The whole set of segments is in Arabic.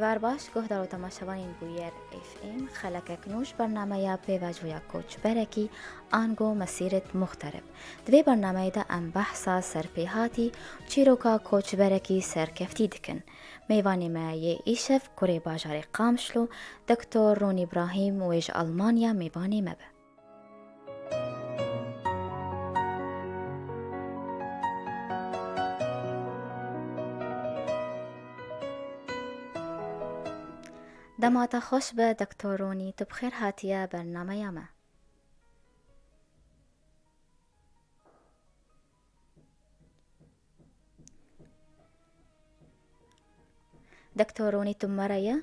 پیوار باش گهدار و تماشاوانین بویر اف ام خلک کنوش برنامه یا پیواج ویا کوچ برکی آنگو مسیرت مخترب دوی برنامه دا ام بحثا سرپیهاتی چیروکا کوچ برکی سرکفتی دکن میوانی ما یه ایشف کره باجار قامشلو دکتور رون ابراهیم ویج آلمانیا میوانی مبه دماتا خوش به دکتور رونی تو بخیر هاتیه برنامه یامه دکتور رونی تو مرایه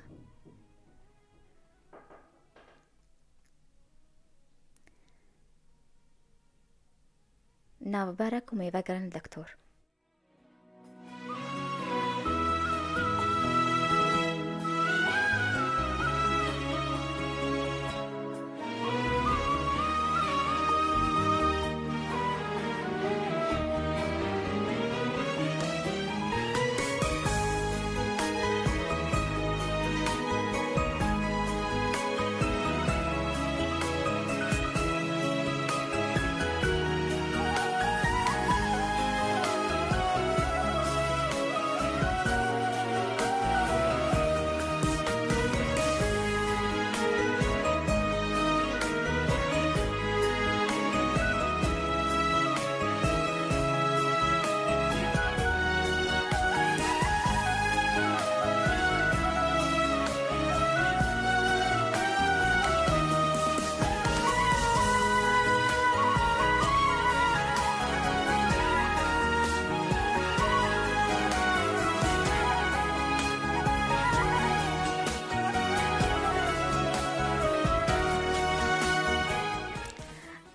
ناو برک و میوه گرن دکتور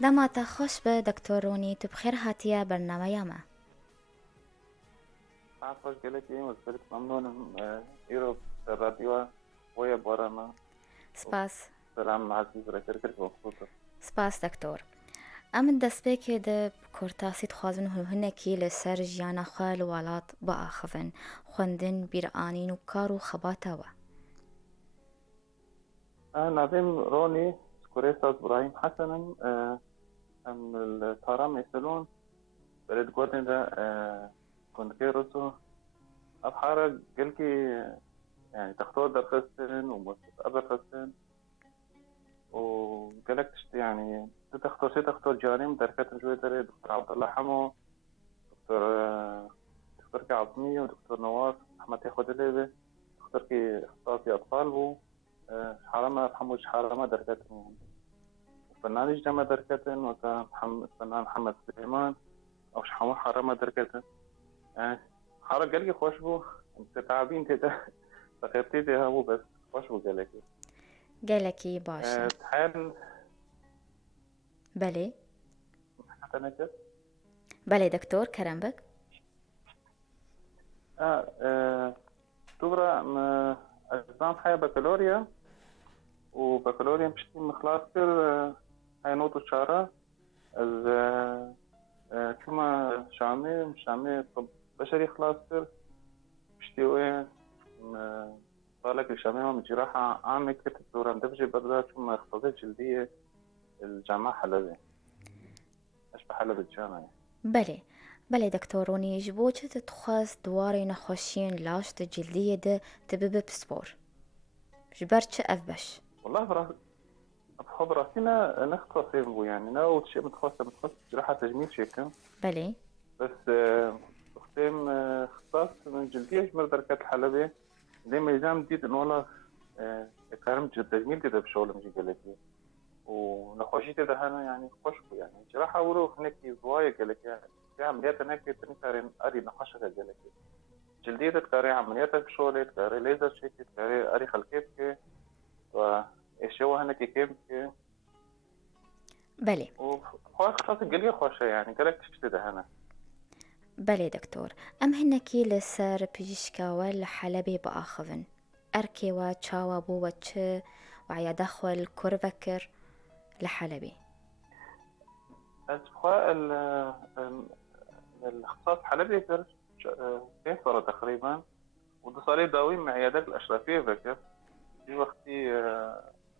دماتا خوش به دکتور رونی تو بخیر هاتیه برنامه یامه خوش گلکی مزبرت ممنونم ایرو رادیو ویا بارانا سپاس سلام عزیز را کرد و خودت سپاس دکتور ام دست به که ده کورتاسیت خوازن هنکی لسر جیانا خوال والات با آخفن خوندن بیرانین و کار و خباتا و نظیم رونی سکوریستاز براهیم حسنم ام التارام يسألون بريد قوتين ده كنت كي رسو أبحارة قلكي يعني تختار در خستن ومستقبل خستن وقالك يعني تختار جانم در كتن شوية دري دكتور عبد الله حمو دكتور كي عظمية ودكتور نواف أحمد ياخد الليبة دكتور كي اختصاصي أطفال بو حرامة حموش حرامة در كتن يعني فنان جامعة دركتن وكان فنان محمد سليمان أو شحمو حرامة دركتن حارة قلقي خوش بو تعبين تدا تخيرتي تها بو بس خوش بو قلقي گلکی باشه تحال بله حتى نجد بله دکتور کرم بک تبرا أجزام حياة بكالوريا وبكالوريا مشتي مخلاص كر هاي نوتو شارة از كما شامي طب بشري خلاص كر مشتي وين طالك الشامي من جراحة عامة كتب دوران دبجي بردا ثم اختصاصات جلدية الجامعة حلبة أشبه حلب الجامعة بله دکتور رونی جبو چه تخواست دواری نخوشین لاشت جلدیه ده تببه بسپور جبر چه اف بش والله بحب راسينا نختص بو يعني ناو شيء متخصص جراحة تجميل شيكا بله بس اختيم اختصاص من جلدية جمال دركات الحلبة ليه ميزان جديد انه والله كارم تجميل تدا بشغل مجي قالكي ونخوشي تدا هنا يعني خوشكو يعني جراحة ورو هناك زوايا قالكي في عمليات هناك تنكارين اري نخشة قالكي جلدية تكاري عمليات بشغل تكاري ليزر شيك تكاري اري خلقيتك وإيشوا هناك كيف بله وخواص خاص قليل خوشة يعني قالك تشتد هنا بله دکتور ام هنکی لسر پیشکا ول حلبی با آخفن ارکی و چاوا بو و چه و عیا دخل کربکر لحلبي أسبوع الاختصاص حلبي كيف صار تقريبا ودوصالي داوي مع عيادات الأشرفية ذاك في وقتي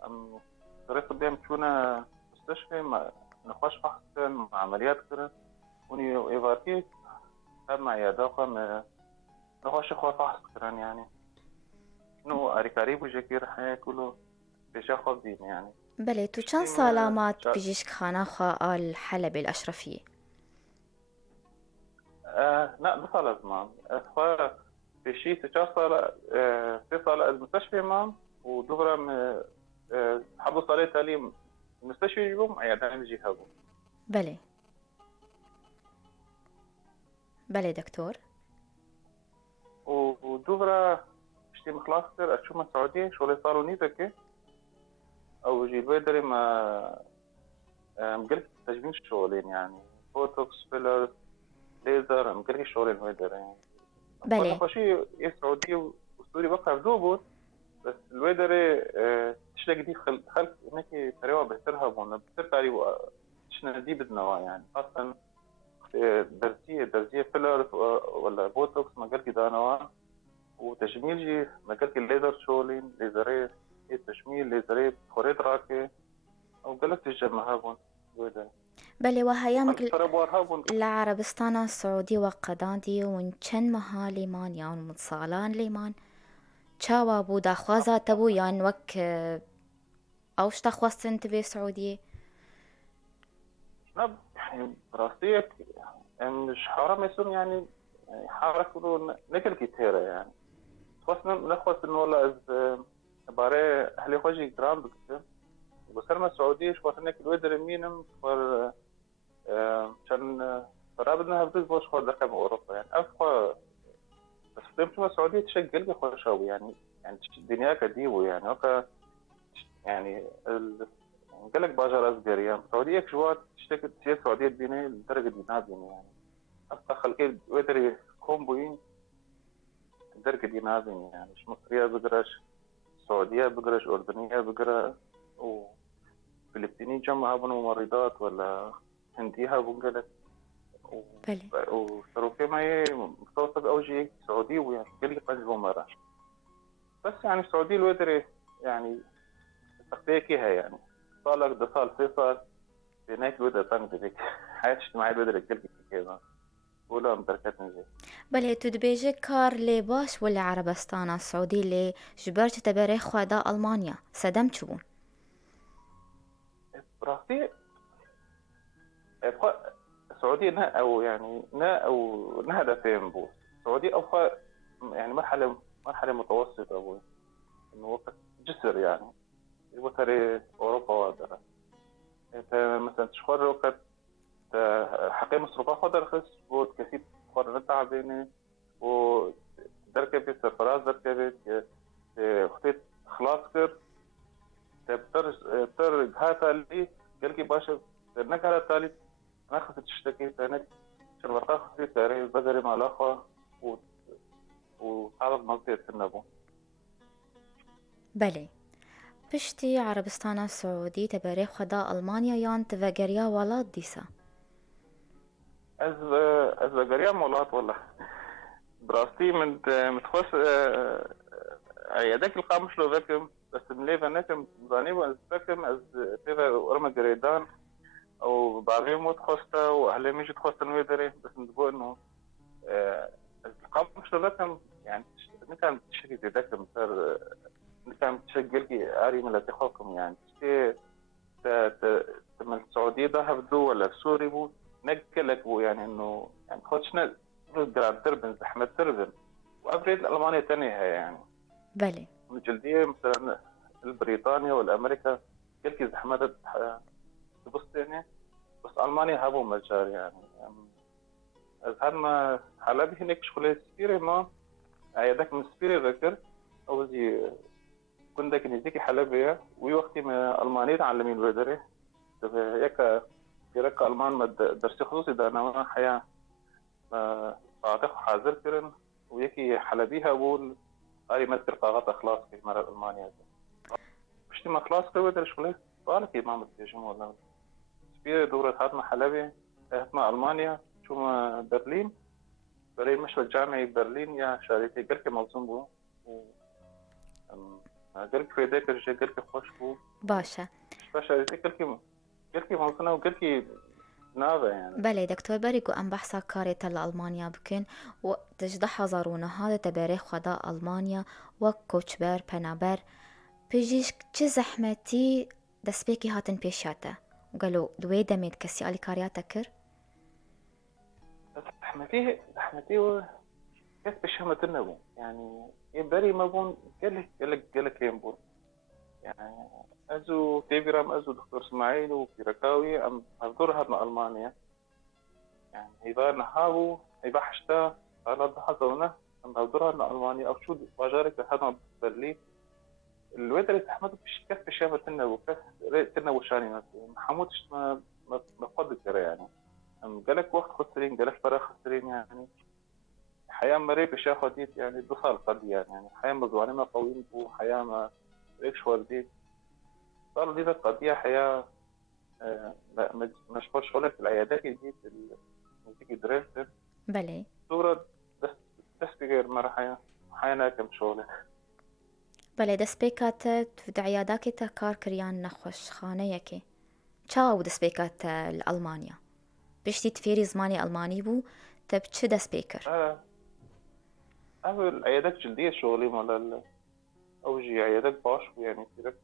أم طريقة بهم شونا مستشفى ما نخش فحص مع عمليات كده وني إيفاركي هذا مع عيادة قام نخش خوا فحص كده يعني نو أريكاري بوجيكير حياة كله بيشا خاصين يعني بله تو چند شتيم سالامات بيجيشك خانه خواه آل حلب الأشرفية؟ لا ده صار زمان أخوة في شيء تجاه في صار المستشفى مام ودغرا حبوا صار تعليم المستشفى يوم عيادة نجي هابو بله بله دكتور. ودغرا شتي مخلاص كر أشوف من السعودية شو اللي صاروا نيتك أو جي بدري ما مقلت تجميل الشغلين يعني بوتوكس فيلر ليزر مقلت الشغلين ويدر يعني أنا بله خوشي السعودية والسوري بقى بدوبون بس الويدري تشتاق دي خلق انك تريوا بهترها بونا بهتر تريوا تشنا دي بدنا يعني خاصة درزية فيلر ولا بوتوكس مجال كده نوع وتجميل جي مجال الليزر شولين ليزري التجميل ليزري خريط راكي او قلت الجمع هابون الويدري بله وهيامك تربوار هابون العربستان السعودي وقداندي ونچن مها ليمان يان متصالان ليمان چاوا بو داخوازا تبو يان وك اوش داخواستن تبي سعودية؟ نب يعني براسية مش حرام يسون يعني حارة كله نكل كتيرة يعني خاصنا نخوص إنه والله إز باري أهلي خوجي جرام بكتير بسلمة السعودية شوات إنك الويدر مينم فر كان فرابدنا هبدز بوش خود دخل أوروبا يعني أفخو بس فهمت السعودية تشكل لي خوش أوي يعني الدنيا كديو يعني وكا يعني قالك باجر أصغر يعني السعودية كشوات تشتكي تسير السعودية بيني لدرجة دينا بيني يعني أبقى خلقي ويدري كومبوين درجة دي نازم يعني مش مصرية بقراش سعودية بقراش أردنية بقرا وفلبيني جمعها بنو ممرضات ولا هنديها بنقلت بله وصاروكي ما هي مستوصف أو شيء سعودي ويعني قلي قنجبه مرة بس يعني السعودية الودري يعني تقديكيها يعني صالك ده صال فيصل هناك الودري تنقذك حياة اجتماعية الودري قلي كذا ولا مدركات نجي بله تو دبيجي كار لي باش ولا عربستان السعودي لي جبرت تبري خوادا ألمانيا سدم چبون؟ براسي السعودية نه أو يعني نه أو نه هدفين بو السعودية أو يعني مرحلة متوسطة أبوي إنه وقت جسر يعني وتري أوروبا وادرة أنت مثلا تشخر وقت حقيقة مصروفات خضر خس بود كثير خضر نتعبيني ودركبت فراز دركبت خطيت خلاص كر تبتر هاتا اللي قالكي باشا نك على التالي أنا خفت تشتكي تانك شربقا خفت تاري بدري مع الأخوة وعرض مصدر النبو بله پشتی عربستان السعودي تبري خدا ألمانيا يان تفجريا ولاد ديسا؟ از بقريا مولات والله دراستي من متخص عيادك القامش لو ذاكم بس مليفا نكم زاني واز ذاكم از تيفا ورما جريدان او بعضهم متخصصة واهلي مش تخصصة نويدري بس نتقول انه القامش لو ذاكم يعني نكام تشكي ذاكم صار نكام تشكي اري من الاتخاكم يعني من السعودية ده بدو ولا سوري بو نقلك بو يعني انه يعني خوتشنا جراد تربن زحمة تربن وأفريد الألمانيا تانية يعني بله الجلدية مثلا البريطانيا والأمريكا كل زحمة تبصيني بس ألمانيا هابو مجال يعني أظهر ما حلبي هناك شغلة سبيري ما عيادك من سبيري ذكر أو زي كندك نزيكي حلبية ويوقتي ما ألمانيا تعلمين الودري يكا يركا ألمان ما درسي خصوصي ده أنا ما حياة أعتقد حاضر كرن ويكي حلبيها أقول هاي مثل طاقات أخلاص في مرة ألمانيا بشتي ما خلاص كودر شغله قالك ما متجم ولا سبيري دورة هاتنا حلبي هاتنا ألمانيا شو ما برلين برای مشروع جامعه برلین یا شرایطی گرک موضوع بو و گرک فیده کرده گرک خوش بو باشه. شرایطی گرکی موضوع و گرکی نابه يعني. بله دكتور بريكو أم بحثا كاريتا لألمانيا بكن و تجد حضرونا هذا تباريخ خدا ألمانيا وكوتشبر بنابر بيجيش چه زحمتي دسبيكي هاتن بيشاتا وقالوا دوي دميت كسي آلي كارياتا كر زحمتي و كيف بشامة النبو يعني يبري ما بون قالك ينبون يعني أزو تيبرام أزو دكتور اسماعيل وفيركاوي أم هذور هادنا ألمانيا يعني هيبا نهاو هيبا حشتا على ضحضونا أم هذور هادنا ألمانيا أو شو باجارك هادنا برلين الويدر يتحمد بش كيف بشامة النبو كيف تنبو شاني نفسي محمودش ما قد كرا يعني أم قالك وقت خسرين قالك فرا خسرين يعني حياة مريك بشا خديت يعني دوصال قد يعني حياة مزواني ما قوين بو حياة ما ريكش ورديت صار لي قضية حياة مشغول شغلك في العيادات دي تيجي دراسة بله صورة بس غير مرة حياة كم شغلة بله دسبيكات في عياداكي تكار كريان نخوش خانه يكي چاو دسبيكات لألمانيا بشتي تفيري زماني ألماني بو تب چه دسبيكر أول عيادات جلدية شغلي مال أوجي عيادات باش يعني ترك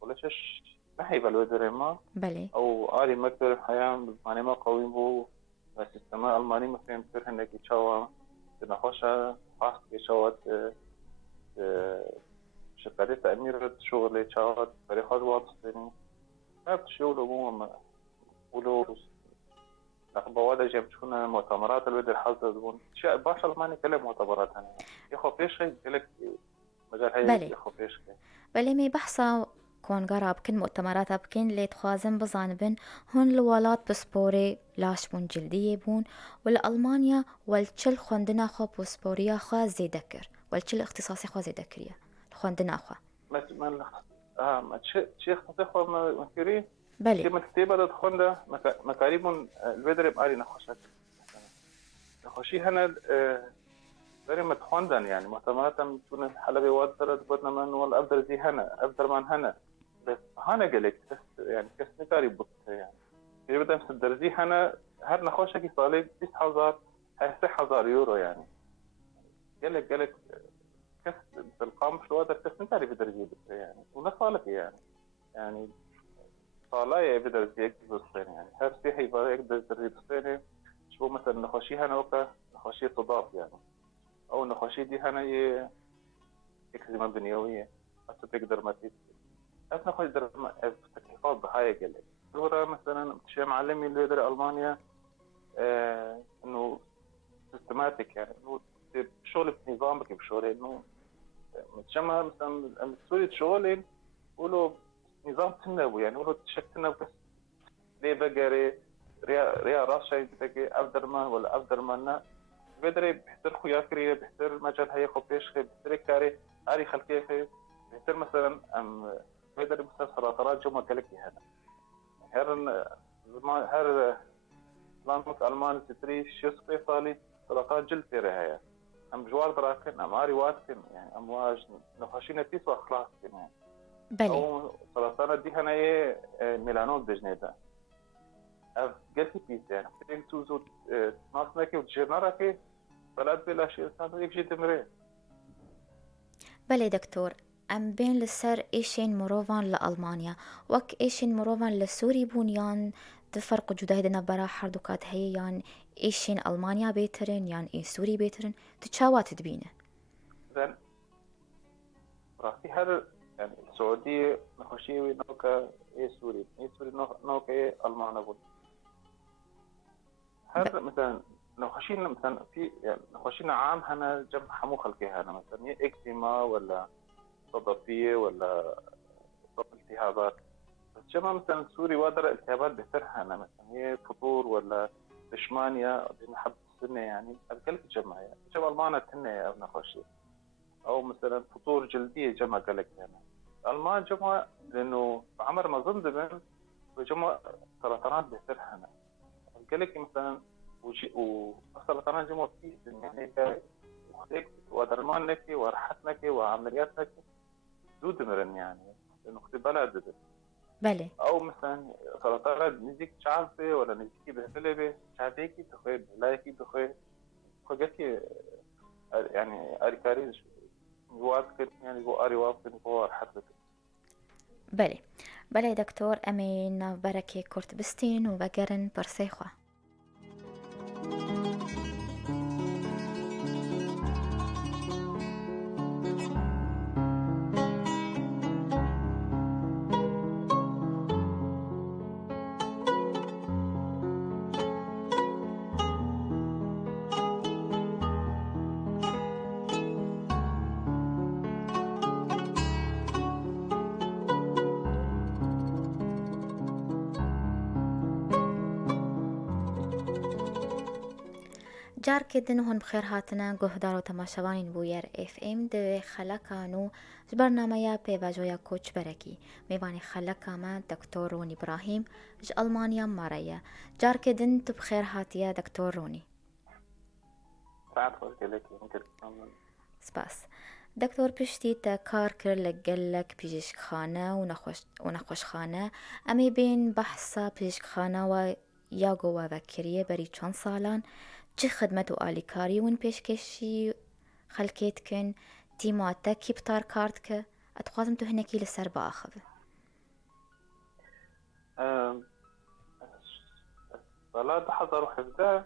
شغلش ما هي بالودر ما بله أو آلي مكتب حياة زماني ما قوي بو بس السماء ألماني ما فهم تر هناك يشوا تنخوشة خاص يشوا شركات تأمير شغل شغال فريقات واضح يعني ما بتشغل عموما ولو أخبار جمعنا مؤتمرات الودر حظ زبون شيء باش ألماني كلام مؤتمرات أنا يخوف إيش يقولك مجال هاي بله يخوف إيش بله مي بحثا كون قراب كن مؤتمرات بكن لي تخازن بزانبن هون الولات بسبوري لاش بون جلدية بون والألمانيا والچل خوندنا خو بسبوريا خوا زيدكر والچل اختصاصي خوا زيدكريا خوندنا خوا ما شيء خطيخوا ما كري بله كما كتيبة تخوندا مكاريبون الودر بقالي نخوشك نخوشي هنا غير متخوندن يعني مؤتمرات تكون الحلبة وادرت بدنا من ولا أبدر زي هنا أبدر من هنا بس هنا قالك يعني كسني قريب بط يعني اللي بدنا نصدر زي هنا هر نخوشك يصالك 9000 6000 يورو يعني قالك كس بالقام في الوادر كسني قريب بدرجة بط يعني ونصالك يعني صالايا بدر زي بصين يعني هر سيحي بارك بدر بصين شو مثلا نخوشي هنا وكا نخوشي تضاف يعني أو نخوشي دي هنا إكزيما بنيوية حتى تقدر ما تيجي أنا نقدر تكليفات بهاي قلت صورة مثلا شيء معلمي اللي يدري ألمانيا إنه سيستماتيك يعني إنه شغل بنظامك بشغل إنه متجمع مثلا مسؤولية شغل يقولوا نظام تنوي يعني يقولوا تشك تنوي بس ليه بقى ريا راس شيء بتجي أقدر ما ولا أقدر ما نا بدري بحتر خويا كريه بحتر مجال هي خوبيش خي بحتر كاري عاري خلقيه خي بحتر مثلا بدري مثلا سرطانات جمع كلكي هذا هر لانك ألمان تدري شو سبيصالي سرطان جلد في رهاية أم جوار براكن أم عاري واتكن يعني أمواج نخشينا تيس وأخلاق يعني بله أو سرطانات دي هنا ميلانوم بجنيدا قلت بيس يعني تين توزو ناسناكي وتجيرناراكي بلاد بلا شيء إنسان يجي تمرين بله دكتور ام بين لسر ايشين مروفان لألمانيا وك ايشين مروفان لسوري بونيان تفرق جداهدنا برا حردوكات هي يعني ايشين ألمانيا بيترن يعني اي سوري بيترن تشاوات تبينه زين راسي هر يعني السعودية نخشي نوكا سوري نوكا ألمانيا بود هر مثلا نخشينا مثلا في يعني نخشينا عام هنا جنب حمو خلقي هنا مثلا إكزيما ولا صدفية ولا التهابات بس جمع مثلا سوري وادر التهابات بثرها هنا مثلا هي فطور ولا لشمانيا بنحب السنة يعني أبقلك جمع يعني جمع ألمانيا تنة يا ابن خشي أو مثلا فطور جلدية جمع قلك هنا ألمان جمع لأنه عمر ما ظن دبن وجمع سرطانات بثرها هنا أبقلك مثلا وسرطان جمو كيس يعني وخديك ودرمان لك ورحتنك وعملياتك دود مرن يعني لأنه اختبالات دود بله أو مثلا سرطان نزيك شعبي ولا نزيكي بهفلبي شعبيكي تخيب لايكي بخيب خجتي يعني أريكاريز واتكن يعني جو أري واتكن جو رحتك بله بله دكتور امین برکه کرد بستین و وگرن پرسیخوا. جار كدن هون بخير هاتنا گهدار و تماشاوانین بویر اف ام دوی خلکانو برنامه پیواجویا کوچ برکی میوانی خلکا ما دکتور رونی ابراهیم ج المانیا ماریا. جار كدن تو بخير هاتیا دکتور رونی. ساعات خلق لك يمكن سپاس دکتور پشتی تا کار کر لگلک پیشک خانه و نخوش خانه امی بین بحثا پیشک خانه و یاگو و وکریه بری چند سالان چه خدمت و آلیکاری ون پیشکشی خلکیت کن تیماتا کی بتار کارت که اتخوازم تو هنکی لسر باخذ صلاة حضر وحفظة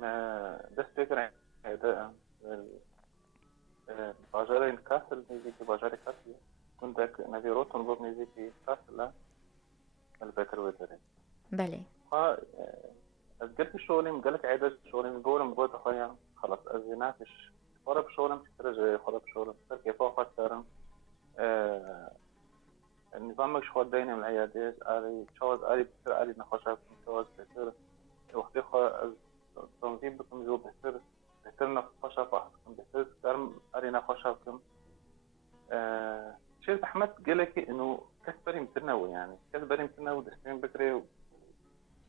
ما دست فكرة هذا باجارين كاسل نيزيكي باجاري كاسل كنت نبي روتون بوب نيزيكي كاسل البكر ويترين بله قلت شغلي مقالك عيدة شغلي مقول مقول أخويا خلاص أزيناتش خرب شغلي مشترج خرب شغلي كيف أفكر النظام مش خود ديني من العيادات أري شغل أري بصير أري نخشة شغل بصير وقتي خا تنظيم بكم جو بصير نخشة فحكم بصير كرم أري نخشة بكم شيء أحمد قالك إنه كسبري متنوع يعني كسبري متنوع دستين بكري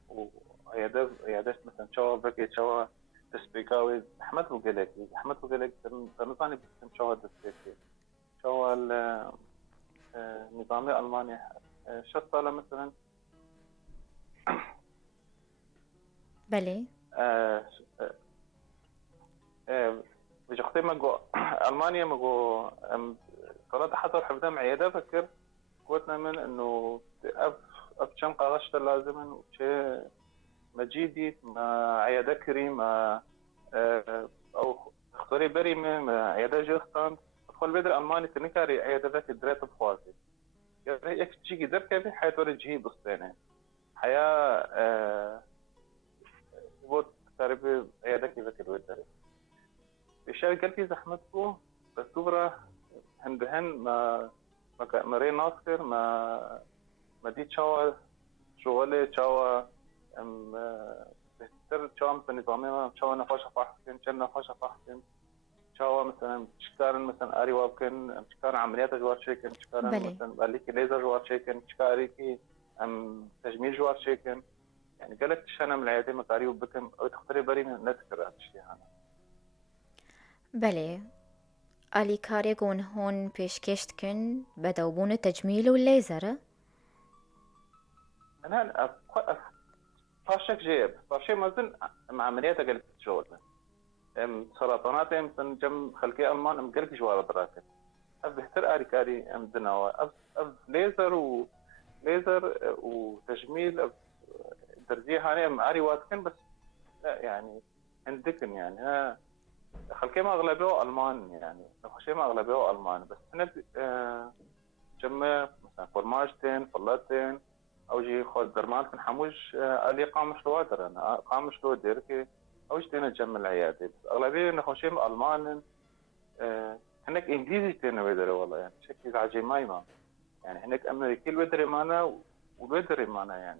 وعيادات مثلا شوا بكي شوا تسبيكاوي أحمد وقالك تنظاني بسم شوا تسبيكي شوا نظامي ألمانيا شطالة مثلا بله بجختي مجو ألمانيا مجو صراحة حتى حفظها معيادة فكر قوتنا من إنه أفشان قاغشت لازما وشيء مجيدي ما عيادة كريم أو اختاري بري ما عيادة جيستان أدخل بدر ألماني تنكاري عيادة ذات الدرات بخواتي يعني يك تجيكي دركة بي حياة ورد جهي بسطيني حياة بوت تقريبا عيادة كيفك الودر الشيء قلتي زحمتكو بس دوبرا هندهن ما مري ناصر ما دي شوا شغلي شوا بهتر شوا مثلا نظامي شوا نخوش فحكن شن نخوش فحكن شوا مثلا شكارن مثلا أري وابكن شكارن عمليات جوار شيكن شكارن مثلا قاليكي ليزر جوار شيكن شكاريكي تجميل جوار شيكن يعني قالت شنا من العيادة مقاري وبكم أو تختاري بري من نذكر هذا الشيء هذا بله آلی کاری گون هون پیشکشت کن بدوبون تجمیل و لیزره؟ أنا فاشك جيب فاشي مازن مع عمليات قلت شغل سرطانات مثلا جم خلقي ألمان قلت جوار دراكن بهتر آري كاري دناوا ليزر وتجميل درجي هاني آري واتكن بس لا يعني عندكن يعني خلقي ما أغلبيه ألمان يعني نخشي ما أغلبيه ألمان بس هنا جمع مثلا فرماجتين فلاتين أو جي خود درمان كن حموج ألي قامش لو أدر أنا قامش لو ديركي أو جتين جمع العيادة بس أغلبية نخشي ما ألمان هناك إنجليزي تين ويدري والله يعني شكل عجيب ما يعني هناك أمريكي الويدري معنا والويدري معنا يعني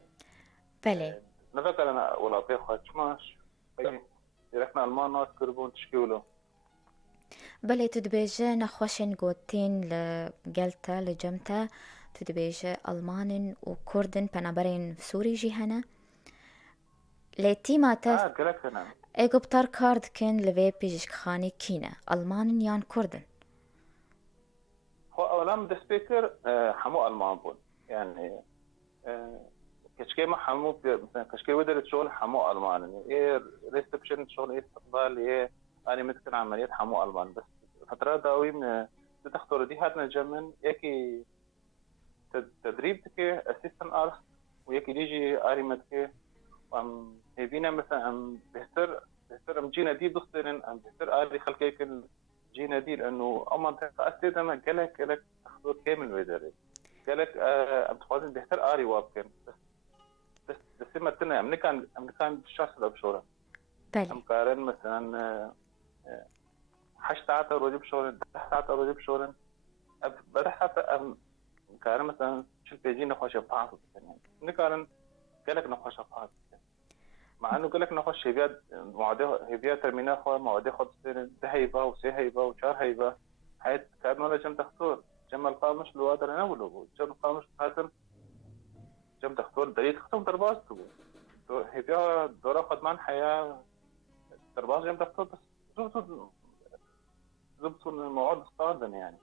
بله نفكر أنا ولا بيخوش ماش رحنا ألمان ناس كربون تشكيله بله تدبيجة نخوشن قوتين لقلتا لجمتا تدبيجة ألمانن وكردن بنابرين سوري جيهنا ليتي ما تف قالك أنا ايجوبتر كارد كن لفي بيجيش خاني كينا ألمان يان كردن. هو أولام ده سبيكر حمو ألمان بون يعني كشكي ما حمو مثلا كشكي ودرت شغل حمو ألمان يعني إيه ريسبشن شغل إيه استقبال إيه أنا مثل عمليات حمو ألمان بس فترة داوي من تختار دي هاتنا جمن يكي تدريب تكي أسيستن أرس ويكي ديجي آري متكي وأم هيبينا مثلا أم بهتر أم جينا دي بصيرن أم بهتر آري خلقيك جينا دي لأنه أما منطقة أستيدا ما قالك تختار كامل ويدري قالك أم تخوازن بهتر آري وابكن بس ما تنا أم كان الشخص ده بشورة بله أم كارن مثلا حش ساعات روجب شورن 10 ساعات روجب شورن بدح حتى أم كارن مثلا شو بيجي نخوش بعض يعني نكارن قالك نخوش بعض مع انه قالك نخوش هبيات معده هبيات ترمينا خو معده خد سنه ده هيبه وسي هيبه وشار هيبه حيث كان ولا جم تختار جم القامش لو هذا انا ولا جم القامش خاتم جم تختار دليل ختم درباز تو هبيا دورة خد من حياة درباز جم تختار بس زبطوا الموعد الصادم يعني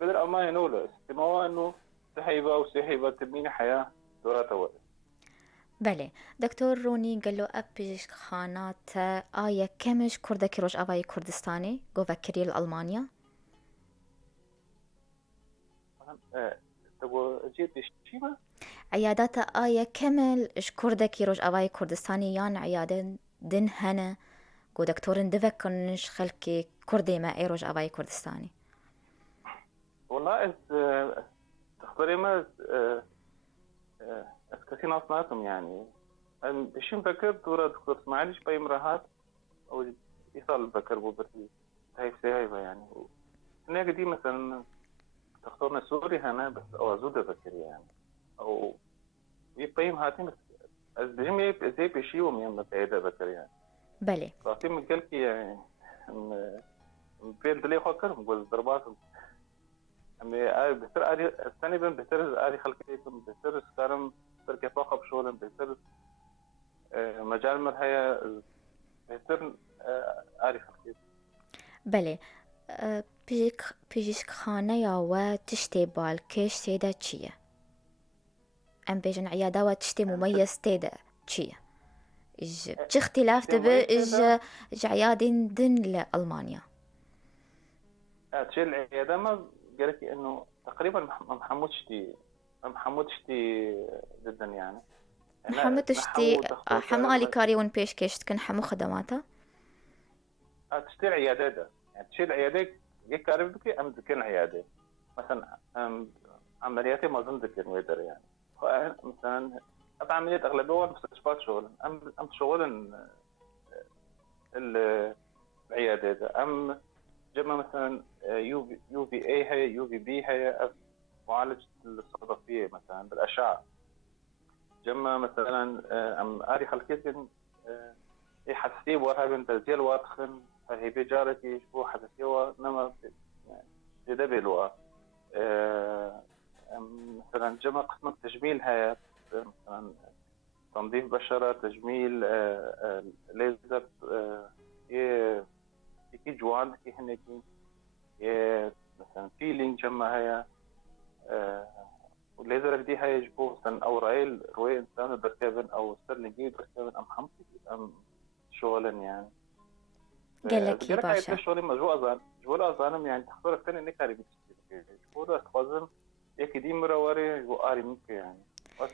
بدل أما ينوله استماع إنه سحيبة وسحيبة تبني حياة دورة توقف بله دكتور رونی گلو اپیش خانات آیا کمش کرده که روش آوای کردستانی گو وکریل آلمانیا تبغى جيت الشيبة عیادات آیا کمل اش کرده که روش آوای کردستانی یان عیاده دن هنه گو دکتورن دوکنش خلکی کرده ما ای روش آوای کردستانی والله تختاري ما كثير ناس ناسهم يعني الشيء بكر دورة دكتور اسماعيل باي مرات أو يصل بكر بوبرتي هاي سايبة يعني هناك دي مثلا تختارنا سوري هنا بس أو زودة بكر يعني أو يبقيم هاتين بس الزهم زي بشيوم يعني متعيدة بكر يعني بله فأعطي من قلك يعني بين دلي خاطر بقول ضربات أمي بهتر أري الثاني بين بهتر أري خلقيكم بهتر سكارم بهتر كفاقة بشغل بهتر مجال مرحية بهتر أري خلقيكم بله پیجیش خانه یا و تشتی بال کش تیدا چیه ام بیجن عیاده و تشتی مميز تیدا چیه چه اختلاف دبه اج عيادين دن لألمانيا تشيل العيادة ما قالت إنه تقريبا محمود شتي جدا يعني محمد تشتي حمالي كاري ون بيش كيش تكن حمو خدماتها تشتي العيادة يعني تشيل العيادة يكارب بك أم ذكر العيادة مثلا عملياتي ما أظن ذكر ويدر يعني مثلا عمليات أغلبية مستشفيات شغل أم شغل العيادة أم جمع مثلا يو في اي هي يو في بي هي معالجة الصدفية مثلا بالأشعة جمع مثلا أم آري خلقيتن إيه حساسية وارها بين تزيل وارخن هي بجارتي شو حساسية نما جدبلوا مثلا جمع قسم التجميل هي مثلا تنظيف بشرة تجميل ليزر كي جوان كي هنكي مثلا فيلينج جمع هي والليزر دي هي جبو مثلا او رايل روي انسان دركبن او سترلينج دركبن ام حمص ام شغلن يعني قالك باشا شغلي مجهول اظن يعني تختار الثاني انك هاري جبو تخوزن يكي دي مرواري جبو اري ممكن يعني بس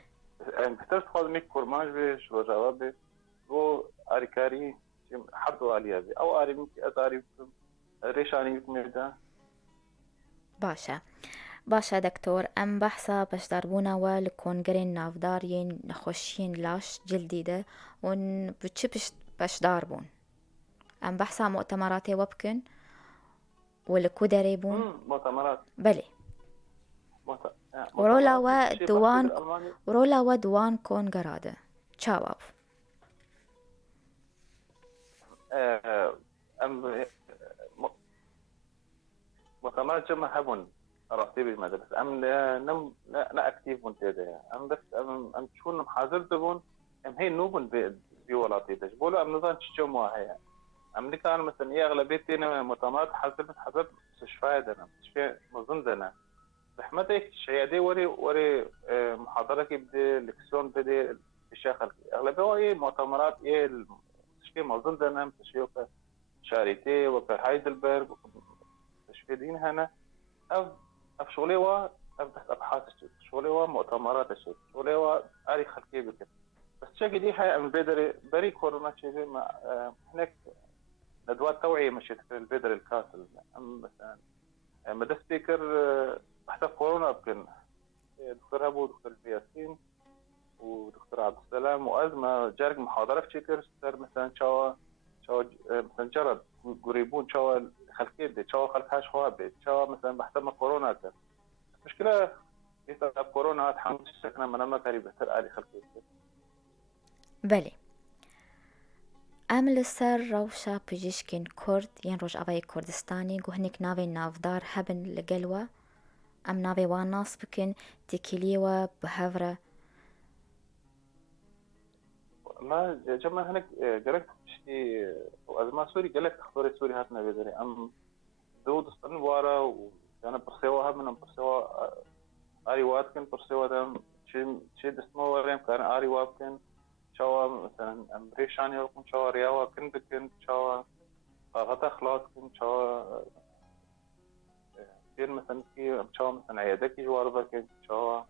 بتر تخوز ميك كورماج بيش وجواب جبو اري كاري حطوا عليها او اري ممكن اتاري ريشاني ميدا باشا دكتور ام بحثا باش داربونا والكونغرين نافدارين نخوشين لاش جلديدة ون بتشبش باش داربون ام بحثا مؤتمراتي وبكن والكودريبون مؤتمرات بلي ورولا ودوان كونغرادة تشاواب مؤتمرات جمع هبون رحتي بالمدرسة أم لا أكتيف منتدى أم بس أم شون محاضر دبون أم هي نوبن بي ولا طيدش بقولوا أم نظام تشجم واهية أمريكا أنا مثلا إيه أغلبية مؤتمرات حسب مستشفى دنا مستشفى مظن دنا رحمتك الشيء دي وري محاضرة بدي لكسيون بدي الشيخ أغلبية إيه مؤتمرات إيه المستشفى مظن دنا مستشفى شاريتي وكا هايدلبرغ مستشفى دين هنا أف شغلي أف بس أبحاث شغلي مؤتمرات شغلي أري خلقي بكت بس شكل دي هاي أم بري كورونا شيء ما هناك ندوات توعية مشيت في البدر الكاسل أم مثلا مدى سبيكر حتى كورونا يمكن دكتور أبو دكتور ياسين ودكتور عبد السلام وأزمة جارك محاضرة في شكر صار مثلا شوا مثلا جرب قريبون شوا خلقية دي شوا خلقها شوابي شوا مثلا بحتما كورونا كان مشكلة يسأل كورونا تحمل شكنا منما قريبة تر آلي خلقية بله أمل سر روشا بجيشكين كرد ين روش أباي كردستاني قهنك ناوي نافدار هبن لقلوة أم ناوي واناس بكن تكيليوة بهفرة ما جمع هناك جرك تشتي وأزمة سوري جلك تختاري سوري هاتنا بدري أم دود استن وارا وأنا برسيوا هم برسيوا آري واتكن برسيوا دم شيء دسمه وريم كان آري واتكن شوا مثلا أمريشاني يكون شوا رياوا كن بكن شوا غطا خلاص كن شوا كثير مثلا في شوا مثلا عيادك جوار بكن شوا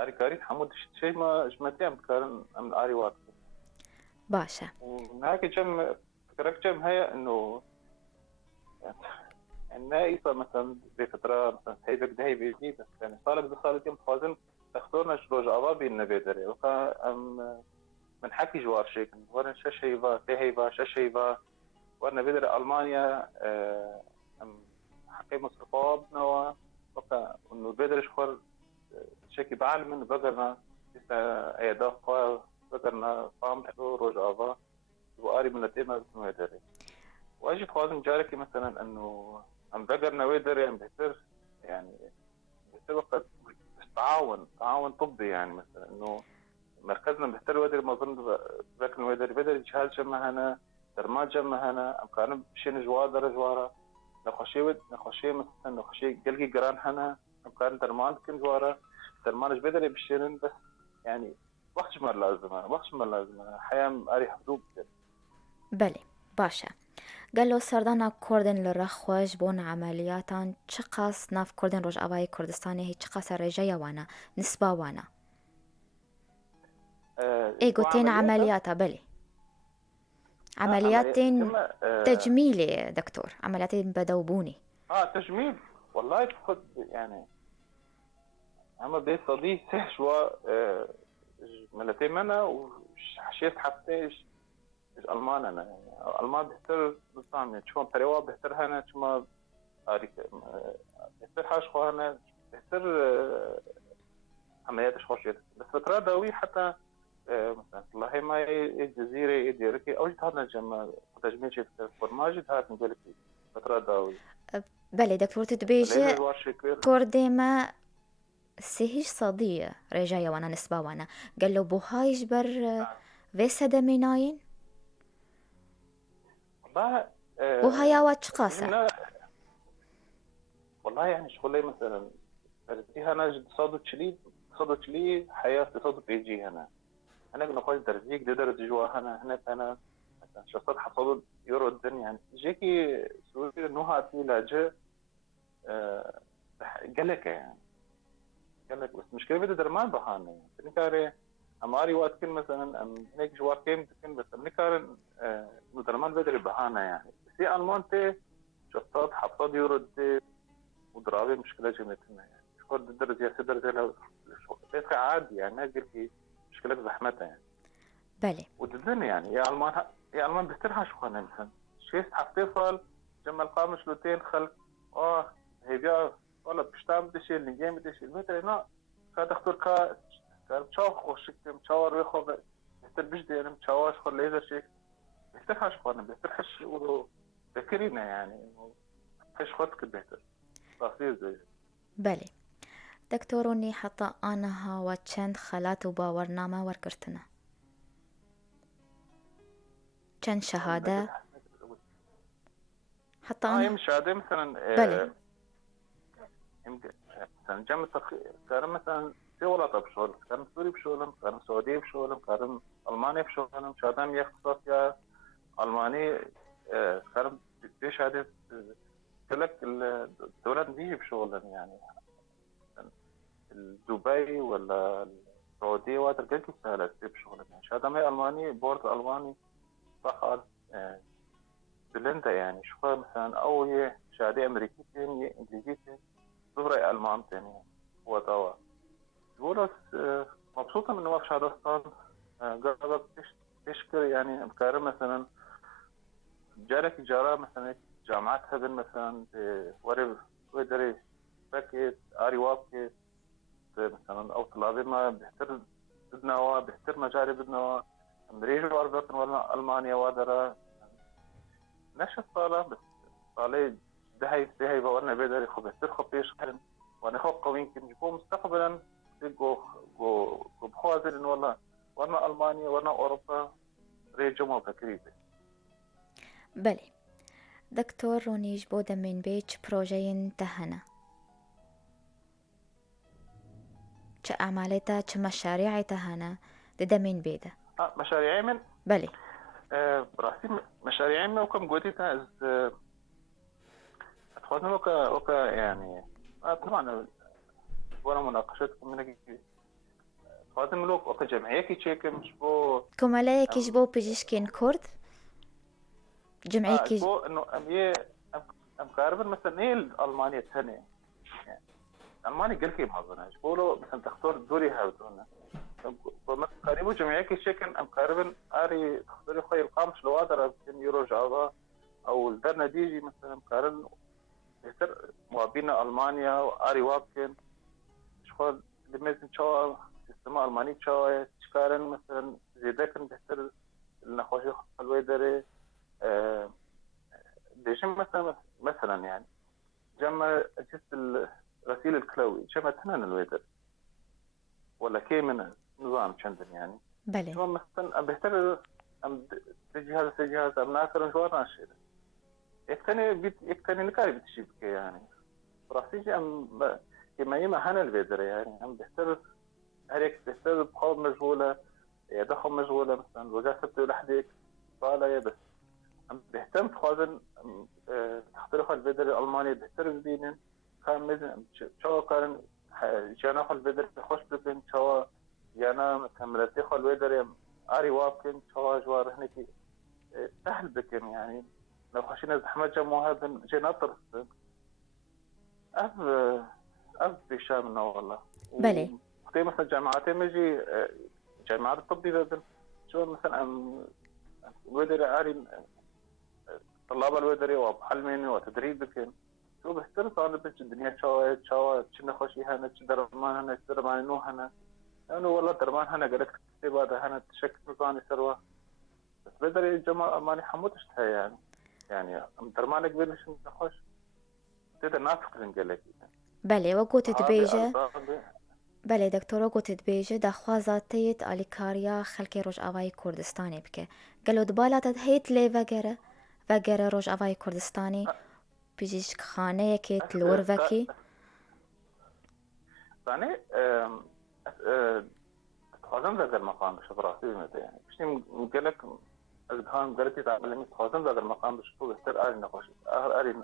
آري كاري حمود شيء ما جمتي أم كان أم آري واتكن باشا وهناك جم فكرك جم هي إنه النائفة مثلا بفترة مثلا هيبك ده بيجي بس يعني صالك يوم خوازن تختارنا شروج أبابي النبيدري وكا من حكي جوار شيء ورن شاشيفا تهيفا شاشيفا ورن بيدر ألمانيا حكي مصرفات نوا وكا إنه بيدر شخور شكي بعلم من بقرنا أيضا بقرنا فام روج أبا وآري من التيمة نبيدري واجي خوازن جاركي مثلا انه ام بقرنا ويدر يعني بيصير وقت تعاون طبي يعني مثلا انه مركزنا بيحتر ويدر ما اظن بكن ويدر جهاز جمع هنا درمات جمع هنا ام كانوا بشين جوارا نخشي مثلا نخشي قلقي قران هنا ام كان درمان كن جوارا درمان بيدر بشين بس يعني وقت ما لازمه حياة اري حدود بله باشا قالوا سردانا كردن لرخوش بون عملياتان چقاس ناف كردن روش أباي كردستاني هي چقاس رجايا وانا نسبة وانا ايه قلتين عملياتا بلي عملياتين تجميلي دكتور عملياتين بدوبوني تجميل والله خد يعني اما بيت صديق شوا ملتي منا وحشيت حفتيش المان انا يعني المان بيحتر نظام شو بريوا بيحتر هنا شو اريك بيحتر حاش خو هنا بيحتر عمليات خوشيت بس فترة داوي حتى مثلا والله ما الجزيرة يديركي او جهادنا جمع تجميل شيء فرماجي هات نقول لك فترة داوي بله دكتور تدبيجي كردي ما سيهيش صدية رجايا وانا نسبة وانا قال له بوهايش بر فيسا دميناين والله بوهايا واتشقاسة والله يعني شغلي مثلا درزيها أنا تصادو تشلي حياة تصادو بيجي هنا أنا نقول درزيك دي درز جوا هنا أنا مثلا شخصات حصادو يورو الدنيا يعني جيكي سوري نوها تي لاجئ قالك يعني قالك بس مشكلة بدي درمان بهانة يعني نكاري أماري وقت كن مثلا أم هيك جوار كيم تكن بس نكارن درمان بدري بهانة يعني بس هي ألمانتي شخصات حصاد يورو دي وضرابي مشكلة جميتنا يعني شو درجة لو ليس عادي يعني ما قلت مشكلة زحمتها يعني بله ودزن يعني يا ألمان بيسترها شو خلنا مثلا شيء حفتصل جمع القام شلوتين خلق هي بيا ولا بشتام بدشي اللي جاي بدشي المتر هنا كاد اختار كا تشاو خوشك تشاور رخو بيستر بجدي أنا تشاوش خل ليزر شيء بيسترها شو خلنا بيسترحش وذكرينا يعني فيش خدك بيتر بله دكتوروني حتى أنا ها وچند خلات و باورنامه ورکرتنه چند شهادة حتى يم شهادة مثلا بله يمكن مثلا جمع كان مثلا في ولاية بشغل كان سوري بشغلهم كان سعودي بشغلهم كان ألماني بشغلهم شهادة يختص يا ألماني كان في شهادة لك الدولات دي بشغلهم يعني دبي ولا السعودية وتركيا سهلة بشغلهم يعني شهادة ما ألماني بورد ألماني فقط بلندا يعني شوفها مثلا أو هي شهادة أمريكية هي إنجليزية دبرة ألمان تاني ودوا بقولك مبسوطة من نواف شهادة قربت تشكر يعني أفكار مثلا جارك جارة مثلا جامعات هذا مثلا ورب ودري باكيت آري وابكيت مثلا أو طلابي ما بيحتر بدنا بيحتر مجاري بدنا أمريكا وأربعة ولا ألمانيا وادرا نشط صالة بس صالة ده هي بورنا بيدر يخو بيحتر خبيش خير وأنا خو قوي يمكن يكون مستقبلا جو بخوازر إن والله ورنا ألمانيا ورنا أوروبا ريجمو تقريبا. بله دكتور رونيش بودا من بيج بروجين تهنا چه أعمالتا چه مشاريع تهنا ده من بيدا مشاريعي من بله براسي مشاريعي من وكم قوتي از أتخذنا وكا يعني طبعا وانا مناقشتكم من أتخذنا ملوك وكا جمعية كي تشيكم شبو كمالية كيشبو بيجيشكين كورد جمعية كيش شبو انه ام كاربن مثلا ايه الألمانية الثانية يعني ألماني قل كي مهضنا شبو له مثلا تختار دوري هاوتونا قريبو جمعية كي تشيكم ام كاربن اري تختاري خوي القامش لو قادر يمكن يورو جعضا او الدرنا ديجي مثلا كارن يصير موابينا ألمانيا وآري وابكن شخص لماذا شو سيستم ألماني شو تشكارن مثلا زيادة كان بيصير النخوشي الويدري ديشم مثلا يعني جمع أجهزة الغسيل الكلوي جمع تنان الويدر ولا كي من نظام شندن يعني بله شو مثلا بيصير أم تجي هذا أم ناكر نجوار ناشير يكتني نكاري بتشيبك يعني راسيجي أم كما يما هنا البيدر يعني أم بيحتر هريك بيحتر بخوض مشغولة يدخل مشغولة مثلا وجا سبت لحديك طالع بس أم بيهتم تخوزن تخترق البيدر الألماني بيحتر بدينن كان مزن شو كان جانا خل البيدر خوش بكن شو جانا كملتي خل البيدر آري وابكن شو جوار هنيك سهل بكن يعني لو خشينا زحمة جموها جينا طرس أف بشامنا والله بله وختي مثلا جامعاتي مجي جامعات الطبية شو مثلا الويدري عاري طلاب الويدري وبحلمين وتدريبك شو بحتر صار بس الدنيا شو شنو خوشي هنا درمان هنا درمان نو هنا لأنه والله درمان هنا قلت كتير هذا هنا تشكل نظامي سروه بس بدري الجماعة ماني حموتش يعني درمان كبير مش خوش تقدر نافق لنقلك بله وقوت بيجة بله دكتور وقوت بيجة دخوازاتيت آلیکاریا خلک روش آوای کردستانی بکه گلو دبالات هیت لی وگره روش آوای کردستانی بیجیش خانه یکیت لور وکی يعني خوازم ذاك المقام بشبراسي متى يعني بشتي مقلك أزهان قلتي تعمل خوازم ذاك المقام بشتو بستر آري نقاش آري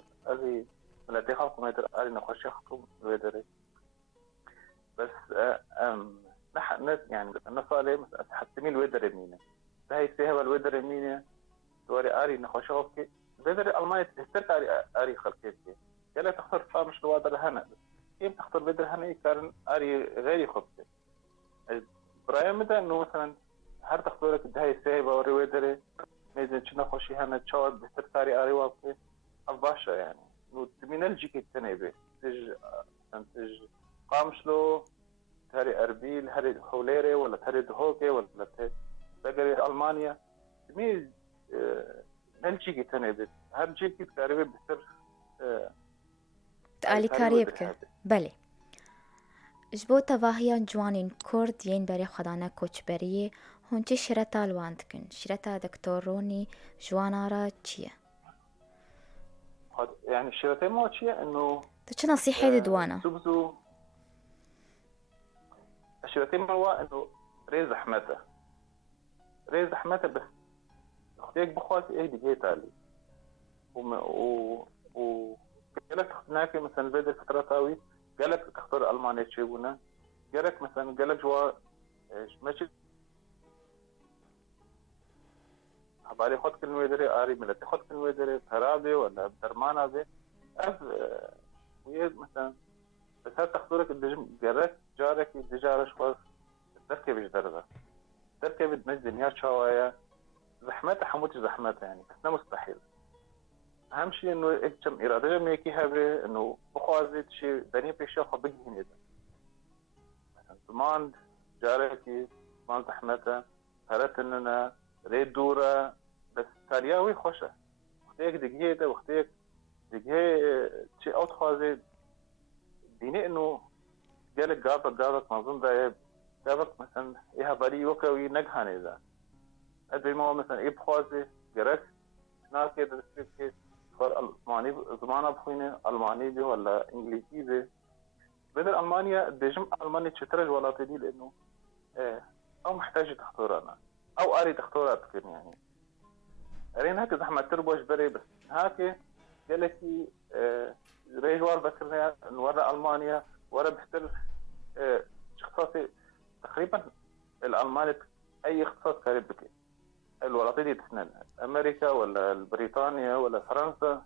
ملاتي خلق ما يدر آري نقاش يخطب ويدري بس ناس يعني نصالي مثلا تحتمي الويدر مينة هاي فيها الويدر مينة دوري آري نقاش أوكي ويدر ألمانيا تستر آري خلقيت يلا تختار فامش الوادر هنا كيف تختار بدر هنا كان آري غير خبز برايا متى إنه مثلا هر تختار لك ده هاي سيبا وريويدري ميزان شنا خوشي هنا تشاود بستر تاري آري واقفي أباشا يعني إنه تمين الجيك التنى بي تج قامشلو تاري أربيل هاري خوليري ولا تاري دهوكي ولا تاري ألمانيا تميز الجيك التنى بي هر جيك تقريبا بستر آلیکاری بکه بله جبو تواهیان جوانین کرد ین بری خدانه کوچبری هونچی شرطا الواند کن شرطا دكتور روني جوانارا چیه؟ يعني الشرطين ما شيء إنه تو چه نصيحة دوانا؟ سبزو الشرطين ما إنه ريز زحمته بس اختيك بخوات إيه دي تالي و قالك هناك مثلا بيد الفترة تاوي قالك تختار ألمانيا تشيبونا قالك مثلا قالك جوا ماشي حبالي خد كلمة دري آري ملتي خد كلمة دري ترابي ولا بدرمانا بي ويه مثلا بس هاد تختارك الدجم قالك جارك الدجارة شخص تركب جدرها تركب تنجد نيار شوايا زحمتها حموتش زحمتها يعني بس مستحيل اهم شيء انه اكتم اراده ميكي هبه انه بخوازي شيء دنيا بيشو خبق هنا زمان جاركي زمان زحمتها هرت اننا ريد دورة بس تارياوي خوشة وقتيك دقيقة وقتيك دقيقة شيء اوت خوازي ديني انه جالك قابك منظوم دايب قابك مثلا ايها بالي وكوي نقهان اذا ادري ما مثلا ايه بخوازي جارك ناكي درسكي ألماني زمانة بخوينة ألماني بي ولا إنجليزي بي بدل ألمانيا ديجم ألمانيا تشترج ولا تدي لأنه أو محتاج تختار أنا أو أري تختار أتكن يعني أرين هكذا زحمة تربوش بري بس هاكي قالكي ريجوار بكرنا ورا ألمانيا ورا بحتل اختصاصي تقريبا الألماني أي اختصاص قريب بكي الولاطيدي تسنن أمريكا ولا بريطانيا ولا فرنسا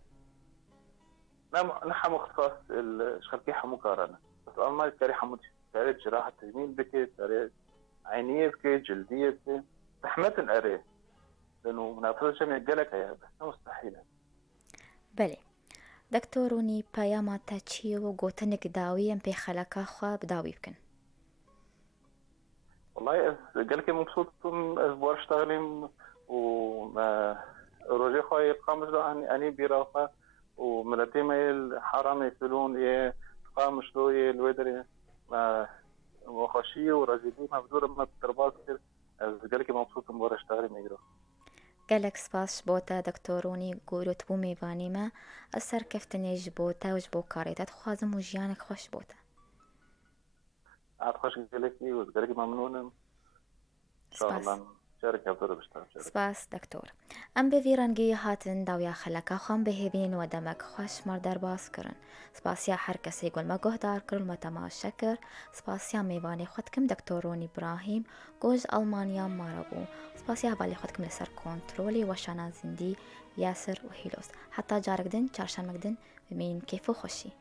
نحن اختصاص الشركية مقارنة بس ألمانيا كاري حمود كاري جراحة تجميل بكي كاري عينية بكي جلدية بكي زحمة الأري لأنه منافسة جميع قالك هي بس مستحيلة بله دكتوروني باياما تاچی و گوتنك داوي ام بي خلقا خواب داوي بكن والله قالك مبسوط أسبوع اشتغلين روجي خوي قامش أني بيرافة ومرتي ما الحرام يفلون يه قامش له يه الودري ما وخشي ورجلي ما بدور ما ترباط كتير قالك مبسوط أسبوع اشتغلين ميرو قالك سباس بوتا دكتوروني قولوا تبو ميباني ما أسر كفتني جبوتا وجبو كاريتا تخوازم وجيانك خوش بوتا عاد خوش قالكي وقالك ممنونة إن شاء الله شارك هفدور بشتغل سپاس دکتور ام به ویرانگی هاتن داویا خلکا خام بهبین و دمک خوش مردر باز کرن سپاسیا هر کسی گل ما گهدار کرل ما تماش شکر سپاسیا میوانی خودکم دکتورون ابراهیم گوز آلمانیا ماربو سپاسیا بالی خودکم لسر کنترولی و شانا زندی یاسر و هیلوس حتی جارک دن چارشمک دن ببین کیف و خوشی